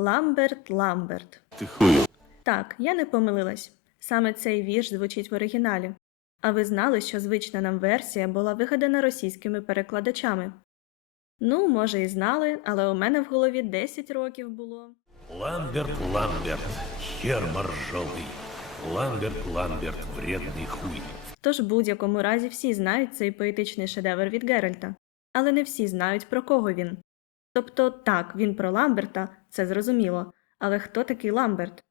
Ламберт, Ламберт. Ти хую. Так, я не помилилась. Саме цей вірш звучить в оригіналі. А ви знали, що звична нам версія була вигадана російськими перекладачами? Ну, може, і знали, але у мене в голові 10 років було. Ламберт, Ламберт, хер моржовый. Ламберт, Ламберт, вредный хуй. Тож в будь-якому разі всі знають цей поетичний шедевр від Геральта, але не всі знають про кого він. Тобто, так, він про Ламберта, це зрозуміло, але хто такий Ламберт?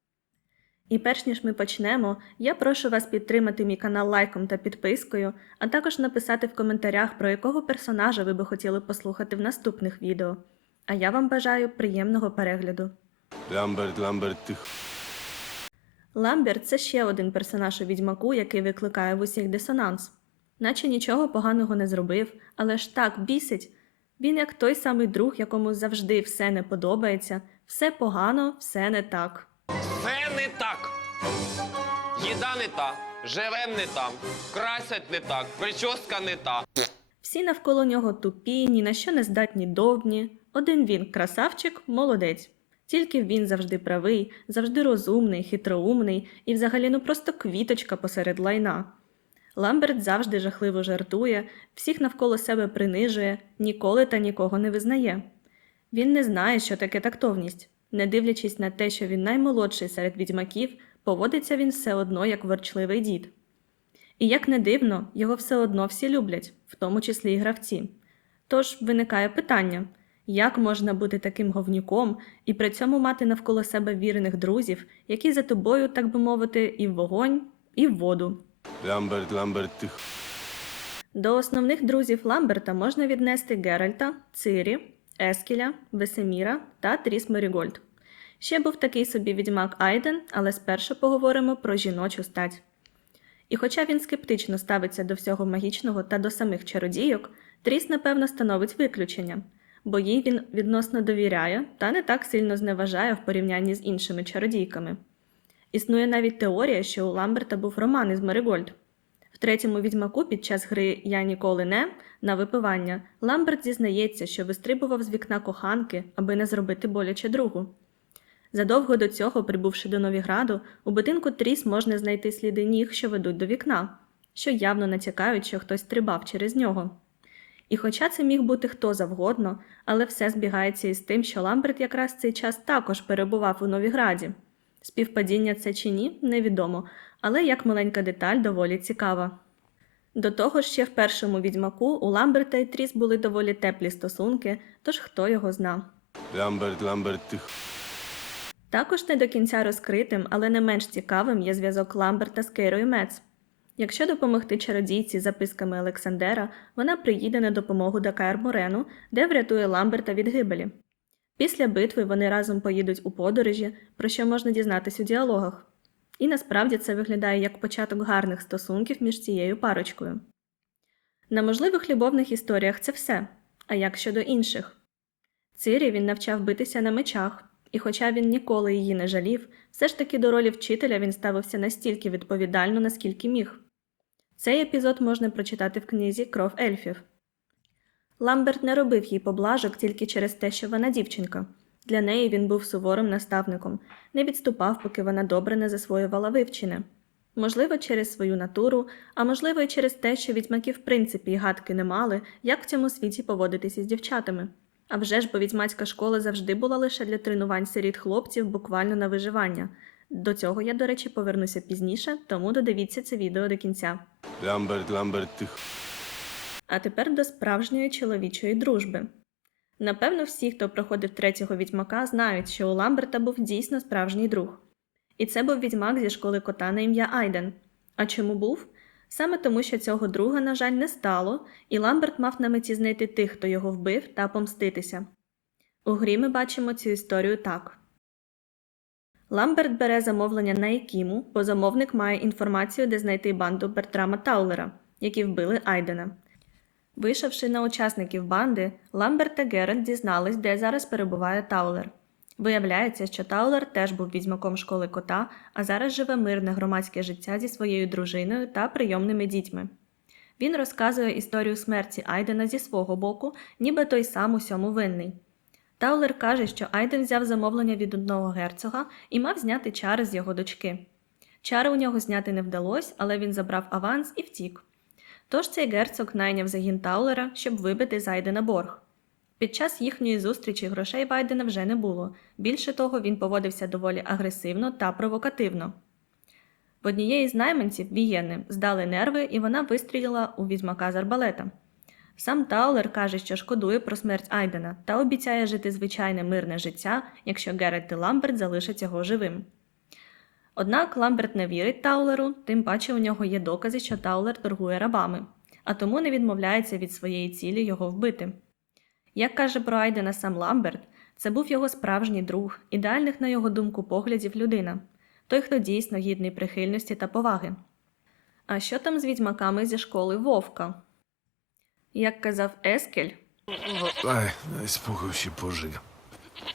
І перш ніж ми почнемо, я прошу вас підтримати мій канал лайком та підпискою, а також написати в коментарях, про якого персонажа ви би хотіли послухати в наступних відео. А я вам бажаю приємного перегляду. Ламберт, Ламберт, ти. Ламберт це ще один персонаж у відьмаку, який викликає в усіх дисонанс. Наче нічого поганого не зробив, але ж так бісить. Він як той самий друг, якому завжди все не подобається, все погано, все не так. Все не так. Їда не та, живем не там, красять не так, прическа не та. Всі навколо нього тупі, ні на що не здатні довбні. Один він красавчик, молодець. Тільки він завжди правий, завжди розумний, хитроумний і взагалі ну просто квіточка посеред лайна. Ламберт завжди жахливо жартує, всіх навколо себе принижує, ніколи та нікого не визнає. Він не знає, що таке тактовність. Не дивлячись на те, що він наймолодший серед відьмаків, поводиться він все одно як ворчливий дід. І як не дивно, його все одно всі люблять, в тому числі і гравці. Тож виникає питання, як можна бути таким говнюком і при цьому мати навколо себе вірених друзів, які за тобою, так би мовити, і в вогонь, і в воду. Ламберт, Ламберт, ти. До основних друзів Ламберта можна віднести Геральта, Цирі, Ескіля, Весеміра та Тріс Мерігольд. Ще був такий собі відьмак Айден, але спершу поговоримо про жіночу стать. І хоча він скептично ставиться до всього магічного та до самих чародійок, Тріс, напевно, становить виключення, бо їй він відносно довіряє та не так сильно зневажає в порівнянні з іншими чародійками. Існує навіть теорія, що у Ламберта був роман із Меригольд. В третьому відьмаку під час гри Я ніколи не на випивання Ламберт зізнається, що вистрибував з вікна коханки, аби не зробити боляче другу. Задовго до цього, прибувши до Новіграду, у будинку Тріс можна знайти сліди ніг, що ведуть до вікна, що явно натякають, що хтось стрибав через нього. І хоча це міг бути хто завгодно, але все збігається із тим, що Ламберт якраз цей час також перебував у Новіграді. Співпадіння це чи ні, невідомо, але як маленька деталь доволі цікава. До того ж, ще в першому відьмаку у Ламберта і Тріс були доволі теплі стосунки, тож хто його зна. Ламберт, Ламберт, ти х... Також не до кінця розкритим, але не менш цікавим є зв'язок Ламберта з Кейрою Мец. Якщо допомогти чародійці записками Олександера, вона приїде на допомогу до Морену, де врятує Ламберта від гибелі. Після битви вони разом поїдуть у подорожі, про що можна дізнатись у діалогах. І насправді це виглядає як початок гарних стосунків між цією парочкою. На можливих любовних історіях це все. А як щодо інших? Цирі він навчав битися на мечах, і хоча він ніколи її не жалів, все ж таки до ролі вчителя він ставився настільки відповідально, наскільки міг. Цей епізод можна прочитати в книзі Кров ельфів. Ламберт не робив їй поблажок тільки через те, що вона дівчинка. Для неї він був суворим наставником, не відступав, поки вона добре не засвоювала вивчене. Можливо, через свою натуру, а можливо, і через те, що відьмаки в принципі гадки не мали, як в цьому світі поводитися з дівчатами. А вже ж, бо відьмацька школа завжди була лише для тренувань сиріт хлопців буквально на виживання. До цього я, до речі, повернуся пізніше, тому додивіться це відео до кінця. Ламберт, Ламберт, ти х... А тепер до справжньої чоловічої дружби. Напевно, всі, хто проходив третього відьмака, знають, що у Ламберта був дійсно справжній друг. І це був відьмак зі школи кота на ім'я Айден. А чому був? Саме тому, що цього друга, на жаль, не стало, і Ламберт мав на меті знайти тих, хто його вбив, та помститися. У грі ми бачимо цю історію так. Ламберт бере замовлення на Екіму, бо замовник має інформацію, де знайти банду Бертрама Таулера, які вбили Айдена. Вийшовши на учасників банди, Ламберт та Геральт дізнались, де зараз перебуває Таулер. Виявляється, що Таулер теж був відьмаком школи кота, а зараз живе мирне громадське життя зі своєю дружиною та прийомними дітьми. Він розказує історію смерті Айдена зі свого боку, ніби той сам усьому винний. Таулер каже, що Айден взяв замовлення від одного герцога і мав зняти чари з його дочки. Чари у нього зняти не вдалося, але він забрав аванс і втік. Тож цей герцог найняв загін Таулера, щоб вибити з Айдена борг. Під час їхньої зустрічі грошей в Айдена вже не було. Більше того, він поводився доволі агресивно та провокативно. В однієї з найманців Вієни здали нерви, і вона вистрілила у відьмака з арбалета. Сам Таулер каже, що шкодує про смерть Айдена та обіцяє жити звичайне мирне життя, якщо Геральт і Ламберт залишать його живим. Однак Ламберт не вірить Таулеру, тим паче у нього є докази, що Таулер торгує рабами, а тому не відмовляється від своєї цілі його вбити. Як каже про Айдена сам Ламберт, це був його справжній друг, ідеальних, на його думку, поглядів людина, той, хто дійсно гідний прихильності та поваги. А що там з відьмаками зі школи Вовка? Як казав Ескель, Ej, spokój się pożyga.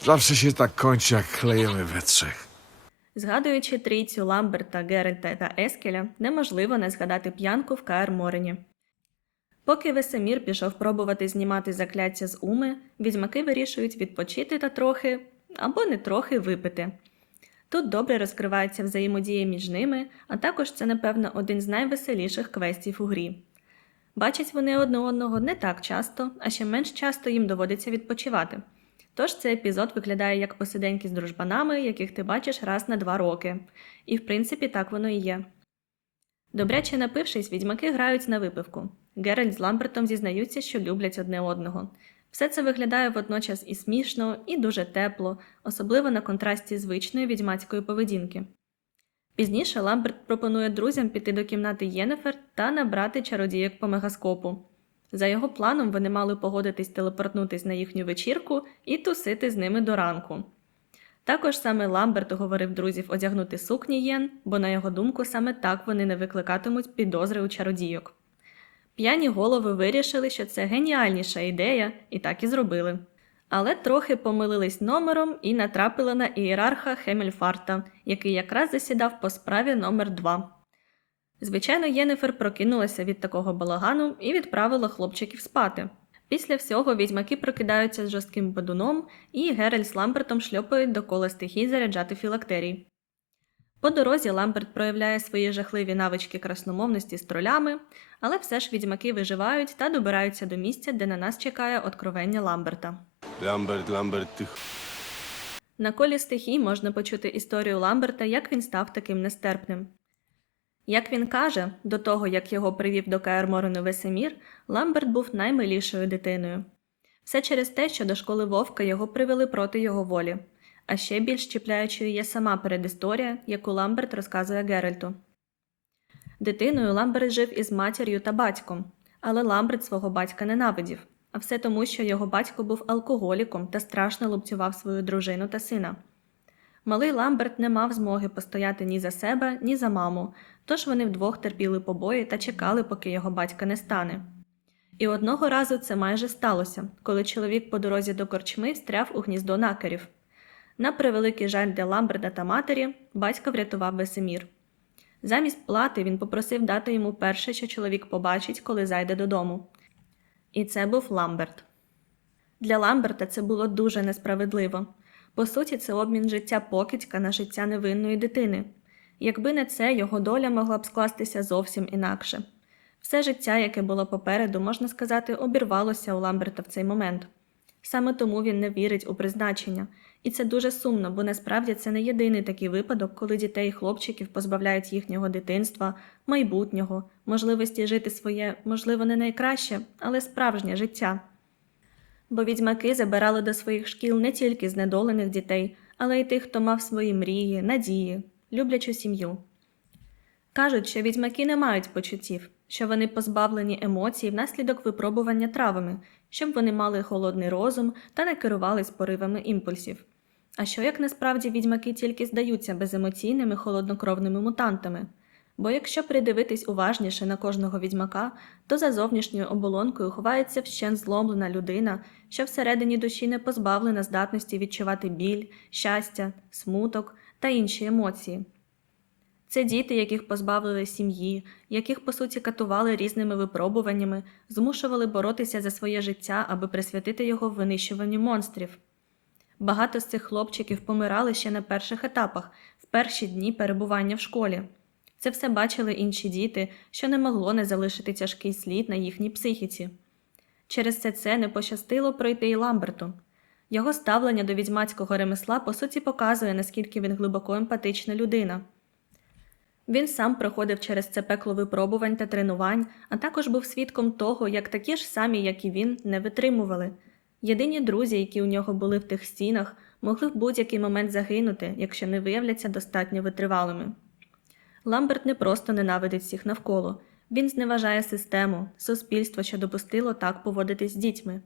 Zawsze się tak kończy, jak. Згадуючи трійцю Ламберта, Геральта та Ескеля, неможливо не згадати п'янку в Каер Морені. Поки Весемір пішов пробувати знімати закляття з уми, відьмаки вирішують відпочити та трохи або не трохи випити. Тут добре розкривається взаємодія між ними, а також це, напевно, один з найвеселіших квестів у грі. Бачать вони одне одного не так часто, а ще менш часто їм доводиться відпочивати. Тож цей епізод виглядає як посиденьки з дружбанами, яких ти бачиш раз на два роки. І в принципі так воно і є. Добряче напившись, відьмаки грають на випивку. Геральт з Ламбертом зізнаються, що люблять одне одного. Все це виглядає водночас і смішно, і дуже тепло, особливо на контрасті звичної відьмацької поведінки. Пізніше Ламберт пропонує друзям піти до кімнати Єнефер та набрати чародієк по мегаскопу. За його планом вони мали погодитись телепортнутись на їхню вечірку і тусити з ними до ранку. Також саме Ламберт уговорив друзів одягнути сукні Єн, бо, на його думку, саме так вони не викликатимуть підозри у чародійок. П'яні голови вирішили, що це геніальніша ідея, і так і зробили. Але трохи помилились номером і натрапили на ієрарха Хемельфарта, який якраз засідав по справі номер 2 Звичайно, Єнефер прокинулася від такого балагану і відправила хлопчиків спати. Після всього відьмаки прокидаються з жорстким бадуном, і Геральт з Ламбертом шльопають до кола стихій заряджати філактерій. По дорозі Ламберт проявляє свої жахливі навички красномовності з тролями, але все ж відьмаки виживають та добираються до місця, де на нас чекає откровення Ламберта. Ламберт, Ламберт, ти. На колі стихій можна почути історію Ламберта, як він став таким нестерпним. Як він каже, до того як його привів до Каерморену Весемір, Ламберт був наймилішою дитиною. Все через те, що до школи Вовка його привели проти його волі. А ще більш чіпляючою є сама передісторія, яку Ламберт розказує Геральту. Дитиною Ламберт жив із матір'ю та батьком, але Ламберт свого батька ненавидів, а все тому, що його батько був алкоголіком та страшно лупцював свою дружину та сина. Малий Ламберт не мав змоги постояти ні за себе, ні за маму, тож вони вдвох терпіли побої та чекали, поки його батька не стане. І одного разу це майже сталося, коли чоловік по дорозі до корчми встряв у гніздо накерів. На превеликий жаль для Ламберда та матері, батько врятував Весемір. Замість плати він попросив дати йому перше, що чоловік побачить, коли зайде додому. І це був Ламберт. Для Ламберта це було дуже несправедливо. По суті, це обмін життя покидька на життя невинної дитини. Якби не це, його доля могла б скластися зовсім інакше. Все життя, яке було попереду, можна сказати, обірвалося у Ламберта в цей момент. Саме тому він не вірить у призначення, і це дуже сумно, бо насправді це не єдиний такий випадок, коли дітей і хлопчиків позбавляють їхнього дитинства, майбутнього, можливості жити своє, можливо, не найкраще, але справжнє життя. Бо відьмаки забирали до своїх шкіл не тільки знедолених дітей, але й тих, хто мав свої мрії, надії, люблячу сім'ю. Кажуть, що відьмаки не мають почуттів, що вони позбавлені емоцій внаслідок випробування травами, щоб вони мали холодний розум та не керувались поривами імпульсів. А що як насправді відьмаки тільки здаються беземоційними холоднокровними мутантами? Бо якщо придивитись уважніше на кожного відьмака, то за зовнішньою оболонкою ховається вщен зломлена людина, що всередині душі не позбавлена здатності відчувати біль, щастя, смуток та інші емоції. Це діти, яких позбавили сім'ї, яких по суті катували різними випробуваннями, змушували боротися за своє життя, аби присвятити його винищуванню монстрів. Багато з цих хлопчиків помирали ще на перших етапах, в перші дні перебування в школі. Це все бачили інші діти, що не могло не залишити тяжкий слід на їхній психіці. Через це це не пощастило пройти і Ламберту. Його ставлення до відьмацького ремесла по суті показує, наскільки він глибоко емпатична людина. Він сам проходив через це пекло випробувань та тренувань, а також був свідком того, як такі ж самі, як і він, не витримували. Єдині друзі, які у нього були в тих стінах, могли в будь-який момент загинути, якщо не виявляться достатньо витривалими. Ламберт не просто ненавидить всіх навколо, він зневажає систему, суспільство, що допустило так поводитись з дітьми.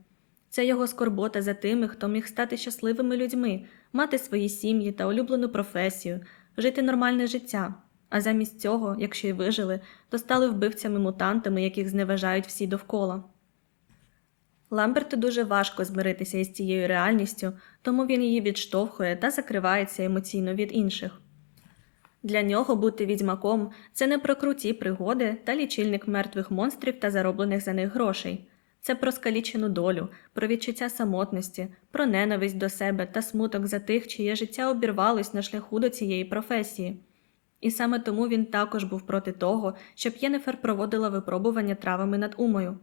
Це його скорбота за тими, хто міг стати щасливими людьми, мати свої сім'ї та улюблену професію, жити нормальне життя. А замість цього, якщо й вижили, то стали вбивцями-мутантами, яких зневажають всі довкола. Ламберту дуже важко змиритися із цією реальністю, тому він її відштовхує та закривається емоційно від інших. Для нього бути відьмаком це не про круті пригоди та лічильник мертвих монстрів та зароблених за них грошей. Це про скалічену долю, про відчуття самотності, про ненависть до себе та смуток за тих, чиє життя обірвалось на шляху до цієї професії. І саме тому він також був проти того, щоб Єнефер проводила випробування травами над умою.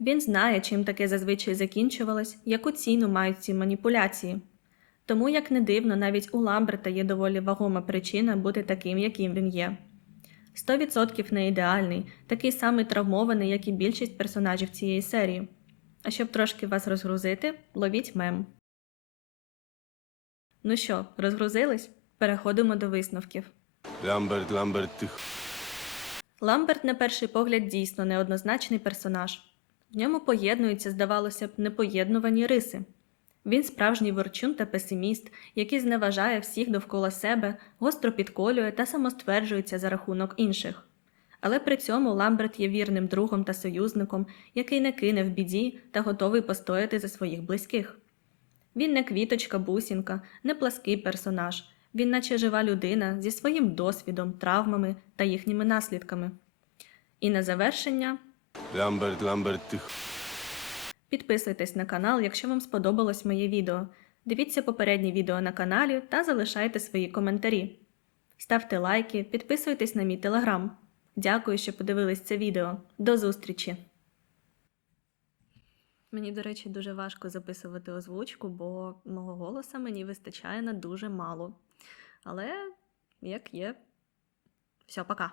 Він знає, чим таке зазвичай закінчувалось, яку ціну мають ці маніпуляції. Тому, як не дивно, навіть у Ламберта є доволі вагома причина бути таким, яким він є. 100% не ідеальний, такий самий травмований, як і більшість персонажів цієї серії. А щоб трошки вас розгрузити, ловіть мем. Ну що, розгрузились? Переходимо до висновків. Ламберт, Ламберт, ти. Ламберт, на перший погляд, дійсно неоднозначний персонаж. В ньому поєднуються, здавалося б, непоєднувані риси. Він справжній ворчун та песиміст, який зневажає всіх довкола себе, гостро підколює та самостверджується за рахунок інших. Але при цьому Ламберт є вірним другом та союзником, який не кине в біді та готовий постояти за своїх близьких. Він не квіточка бусінка, не плаский персонаж, він наче жива людина зі своїм досвідом, травмами та їхніми наслідками. І на завершення Ламберт, Ламберт, ти х... Підписуйтесь на канал, якщо вам сподобалось моє відео. Дивіться попередні відео на каналі та залишайте свої коментарі. Ставте лайки, підписуйтесь на мій телеграм. Дякую, що подивились це відео. До зустрічі! Мені, до речі, дуже важко записувати озвучку, бо мого голоса мені вистачає на дуже мало. Але як є. Все, пока.